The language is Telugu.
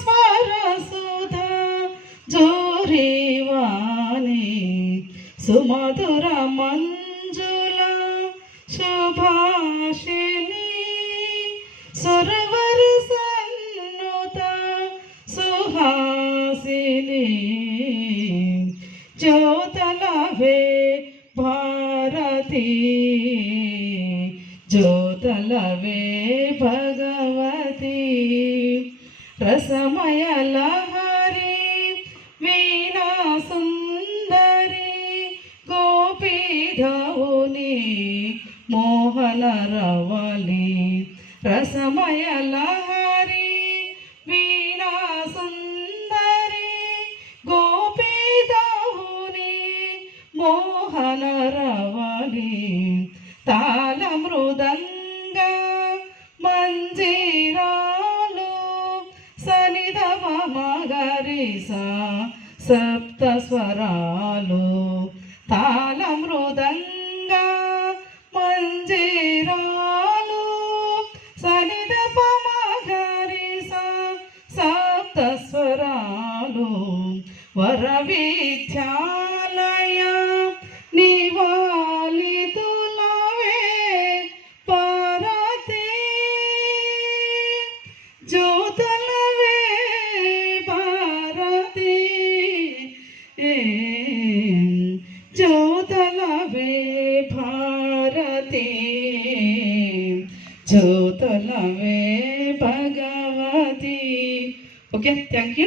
స్వరసుధ జోరీవాణి సుమధుర మంజుల సుభాషిణి సురవర సన్నుత సుహాసిని జ్యోతలవే భారతి జ్యోతలవే భగవతి రసమయ లహరి వీణా సుందరి గోపీధౌని మోహన రవలి రసమయ లహరి వీణా సుందరి గోపీధౌని మోహన రవలి తాళ మృదంగ మంజీరాలు సనిధవ మగరిస సప్త స్వరాలు తాళ మృదంగ మంజీరాలు సనిధవ మగరిస సప్త స్వరాలు వర విద్యాలయ నివాళితులవే భారతి జ్యోతులవే భారతి జ్యోతులవే భారతి జ్యోతులవే భగవతి. Okay, thank you.